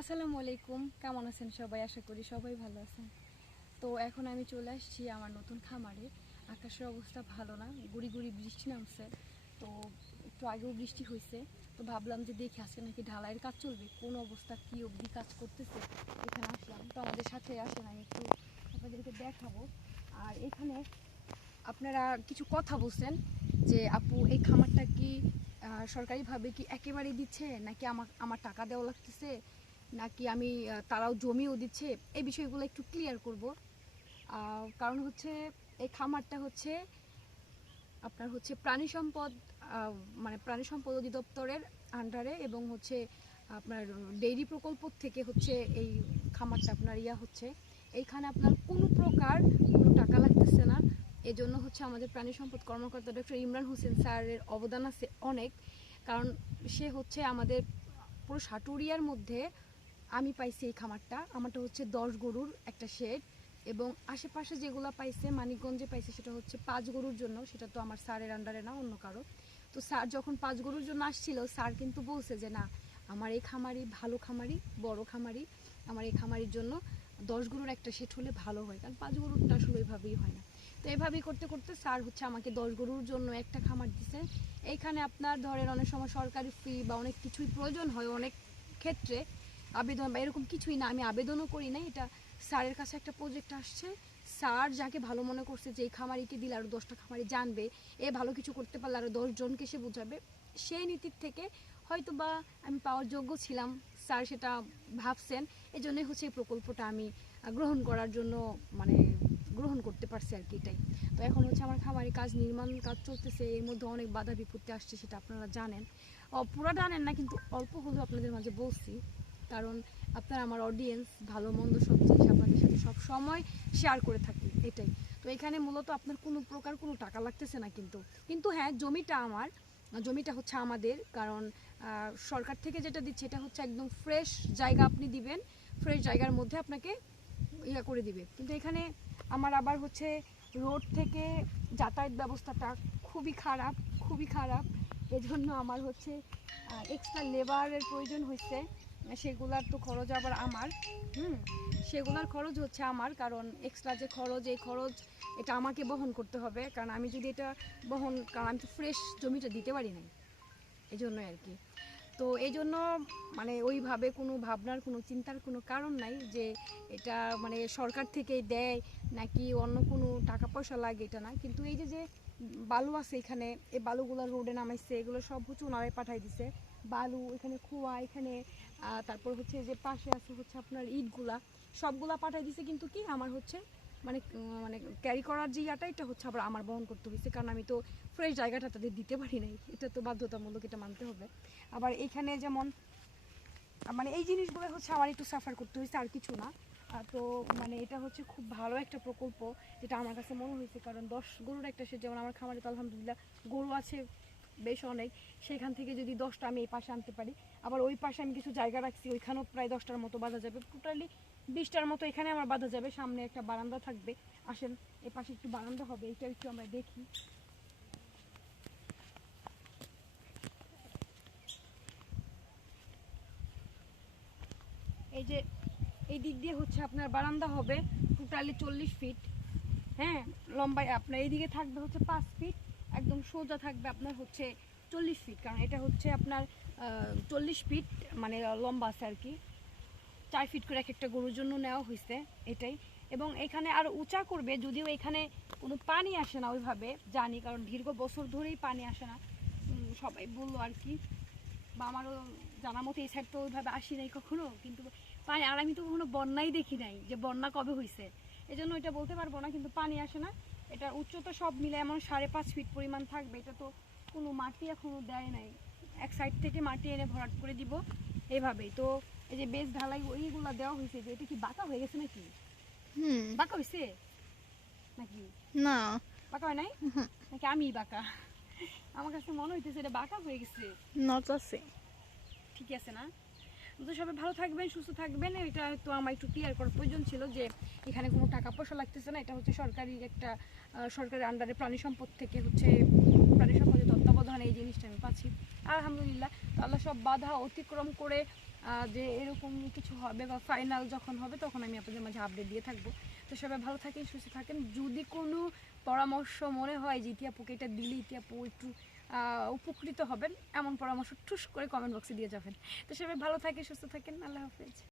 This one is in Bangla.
আসসালামু আলাইকুম। কেমন আছেন সবাই? আশা করি সবাই ভালো আছেন। তো এখন আমি চলে আসছি আমার নতুন খামারে। আকাশের অবস্থা ভালো না, গুড়ি গুড়ি বৃষ্টি নামছে। তো একটু আগেও বৃষ্টি হয়েছে। তো ভাবলাম যে দেখি আজকে নাকি ঢালাইয়ের কাজ চলবে, কোন অবস্থা, কি অবধি কাজ করতেছে, এখানে আসলাম। তো আমাদের সাথে আসেন, আমি একটু আপনাদেরকে দেখাবো। আর এখানে আপনারা কিছু কথা বলছেন যে, আপু, এই খামারটা কি সরকারিভাবে কি একেবারেই দিচ্ছে? নাকি আমার আমার টাকা দেওয়া লাগতেছে? নাকি আমি তারাও জমিও দিচ্ছে? এই বিষয়গুলো একটু ক্লিয়ার করব। কারণ হচ্ছে এই খামারটা হচ্ছে আপনার হচ্ছে প্রাণী সম্পদ মানে প্রাণী সম্পদ অধিদপ্তরের আন্ডারে এবং হচ্ছে আপনার ডেইরি প্রকল্প থেকে হচ্ছে এই খামারটা আপনার ইয়া হচ্ছে। এইখানে আপনার কোনো প্রকার কোনো টাকা লাগতেছে না। এজন্য হচ্ছে আমাদের প্রাণী সম্পদ কর্মকর্তা ডক্টর ইমরান হোসেন স্যারের অবদান আছে অনেক। কারণ সে হচ্ছে আমাদের পুরো সাটুরিয়ার মধ্যে আমি পাইছি এই খামারটা। আমারটা হচ্ছে দশ গরুর একটা শেড এবং আশেপাশে যেগুলো পাইছে, মানিকগঞ্জে পাইছে, সেটা হচ্ছে পাঁচ গরুর জন্য। সেটা তো আমার স্যারের আন্ডারে না, অন্য কারও। তো স্যার যখন পাঁচ গরুর জন্য আসছিল, স্যার কিন্তু বলছে যে, না, আমার এই খামারি ভালো খামারি বড় খামারি আমার এই খামারির জন্য দশ গরুর একটা সেট হলে ভালো হয়। কারণ পাঁচ গরুরটা আসলে ওইভাবেই হয় না। তো এভাবেই করতে করতে স্যার হচ্ছে আমাকে দশ গরুর জন্য একটা খামার দিছে। এইখানে আপনার ধরেন অনেক সময় সরকারি ফি বা অনেক কিছুই প্রয়োজন হয় অনেক ক্ষেত্রে। আবেদন বা এরকম কিছুই না, আমি আবেদনও করি না এটা স্যারের কাছে একটা প্রজেক্ট আসছে। স্যার যাকে ভালো মনে করছে যে এই খামারিকে দিলে আরও দশটা খামারি জানবে, এ ভালো কিছু করতে পারলে আরও দশজনকে সে বোঝাবে। সেই নীতির থেকে হয়তো বা আমি পাওয়ার যোগ্য ছিলাম, স্যার সেটা ভাবছেন। এই জন্যই হচ্ছে এই প্রকল্পটা আমি গ্রহণ করার জন্য মানে গ্রহণ করতে পারছি আর কি এটাই। তো এখন হচ্ছে আমার খামারি কাজ, নির্মাণ কাজ চলতেছে, এর মধ্যে অনেক বাধা বিপত্তি আসছে সেটা আপনারা জানেন। পুরা জানেন না, কিন্তু অল্প হলেও আপনাদের মাঝে বলছি। কারণ আপনারা, আমার অডিয়েন্স ভালো, মন্দ সব জিনিস আপনাদের সাথে সব সময় শেয়ার করে থাকি, এটাই। তো এখানে মূলত আপনার কোনো প্রকার কোনো টাকা লাগতেছে না কিন্তু। কিন্তু হ্যাঁ জমিটা আমার, জমিটা হচ্ছে আমাদের, কারণ সরকার থেকে যেটা দিচ্ছে এটা হচ্ছে একদম ফ্রেশ জায়গা আপনি দিবেন ফ্রেশ জায়গার মধ্যে আপনাকে ইয়া করে দিবে। কিন্তু এখানে আমার আবার হচ্ছে রোড থেকে যাতায়াত ব্যবস্থাটা খুবই খারাপ খুবই খারাপ। এজন্য আমার হচ্ছে এক্সট্রা লেবারের প্রয়োজন হয়েছে সেগুলার তো খরচ আবার আমার, হুম? সেগুলার খরচ হচ্ছে আমার, কারণ এক্সট্রা যে খরচ, এই খরচ এটা আমাকে বহন করতে হবে। কারণ আমি যদি এটা বহন, কারণ আমি তো ফ্রেশ জমিটা দিতে পারি নাই এই জন্যই আর কি। তো এই জন্য মানে ওইভাবে কোনো ভাবনার, কোনো চিন্তার কোনো কারণ নাই যে এটা মানে সরকার থেকে দেয় নাকি অন্য কোনো টাকা পয়সা লাগে এটা না। কিন্তু এই যে যে বালু আছে এখানে, এই বালুগুলো রোডে নামাইছে, এগুলো সব হচ্ছে ওনারাই পাঠাই দিছে। বালু, এখানে খোয়া, এখানে তারপর হচ্ছে যে পাশে আছে হচ্ছে আপনার ইটগুলা, সবগুলা পাঠাই দিছে কিন্তু কি আমার হচ্ছে মানে মানে ক্যারি করার যে ইয়াটা, এটা হচ্ছে আবার আমার বহন করতে হয়েছে কারণ আমি তো ফ্রেশ জায়গাটা তাদের দিতে পারি নাই, এটা তো বাধ্যতামূলক এটা মানতে হবে। আবার এখানে যেমন মানে এই জিনিসগুলো হচ্ছে আমার একটু সাফার করতে হয়েছে আর কিছু না। তো মানে এটা হচ্ছে খুব ভালো একটা প্রকল্প, যেটা আমার কাছে মনে হয়েছে কারণ দশ গরুর একটা সে যেমন আমার খামারে তো আলহামদুলিল্লাহ গরু আছে বেশ অনেক। সেখান থেকে যদি দশটা আমি এই পাশে আনতে পারি। আবার ওই পাশে আমি কিছু জায়গা রাখছি, ওইখানেও প্রায় দশটার মতো বাঁধা যাবে। টোটালি বিশটার মতো এখানে আমার বাঁধা যাবে। সামনে একটা বারান্দা থাকবে। আসেন এই পাশে একটু বারান্দা হবে এটা একটু আমরা দেখি। এই যে, এই দিক দিয়ে হচ্ছে আপনার বারান্দা হবে টোটালি চল্লিশ ফিট হ্যাঁ লম্বায় আপনার, এইদিকে থাকবে হচ্ছে পাঁচ ফিট সোজা থাকবে আপনার হচ্ছে চল্লিশ ফিট কারণ এটা হচ্ছে আপনার চল্লিশ ফিট মানে লম্বা আছে আর কি। চার ফিট করে এক একটা গরুর জন্য নেওয়া হয়েছে এটাই। এবং এখানে আর উঁচা করবে, যদিও এখানে কোনো পানি আসে না ওইভাবে, জানি, কারণ দীর্ঘ বছর ধরেই পানি আসে না। সবাই বলল আর কি, বা আমারও জানা মতো এই সাইড তো ওইভাবে আসি নাই কখনো, কিন্তু পানি, আর আমি তো কখনো বন্যাই দেখি নাই যে বন্যা কবে হয়েছে এই জন্য এটা বলতে পারব না, কিন্তু পানি আসে না। এটা উচ্চতা সব মিলে এমন সাড়ে পাঁচ ফিট পরিমাণ থাকবে এটা তো কোনো মাটি এখনও দেয় নাই। এক সাইড থেকে মাটি এনে ভরাট করে দিব এইভাবেই তো এই যে বেশ ঢালাই ওইগুলা দেওয়া হয়েছে যে এটা কি বাঁকা হয়ে গেছে নাকি? হুম। বাঁকা হয়েছে? নাকি? না। বাঁকা হয় নাই? নাকি আমি বাঁকা? আমার কাছে মনে হইতেছে এটা বাঁকা হয়ে গেছে। নট আছে। ঠিক আছে না? তো সবাই ভালো থাকবেন, সুস্থ থাকবেন। এটা তো আমার একটু ক্লিয়ার করার প্রয়োজন ছিল যে এখানে কোনো টাকা পয়সা লাগতেছে না। এটা হচ্ছে সরকারি একটা সরকারের আন্ডারে প্রাণী সম্পদ থেকে হচ্ছে সরকারি সকলের তত্ত্বাবধানে এই জিনিসটা আমি পাচ্ছি। আলহামদুলিল্লাহ, তো আল্লাহ সব বাধা অতিক্রম করে যে এরকম কিছু হবে বা ফাইনাল যখন হবে তখন আমি আপনাদের মাঝে আপডেট দিয়ে থাকব। তো সবাই ভালো থাকেন, সুস্থ থাকেন। যদি কোনো পরামর্শ মনে হয় যে ইতিয়াপুকে এটা দিলে ইতিয়াপু একটু উপকৃত হবেন। এমন পরামর্শ ঠুস করে কমেন্ট বক্সে দিয়ে যাবেন। তো সবাই ভালো থাকে সুস্থ থাকেন। আল্লাহ হাফেজ।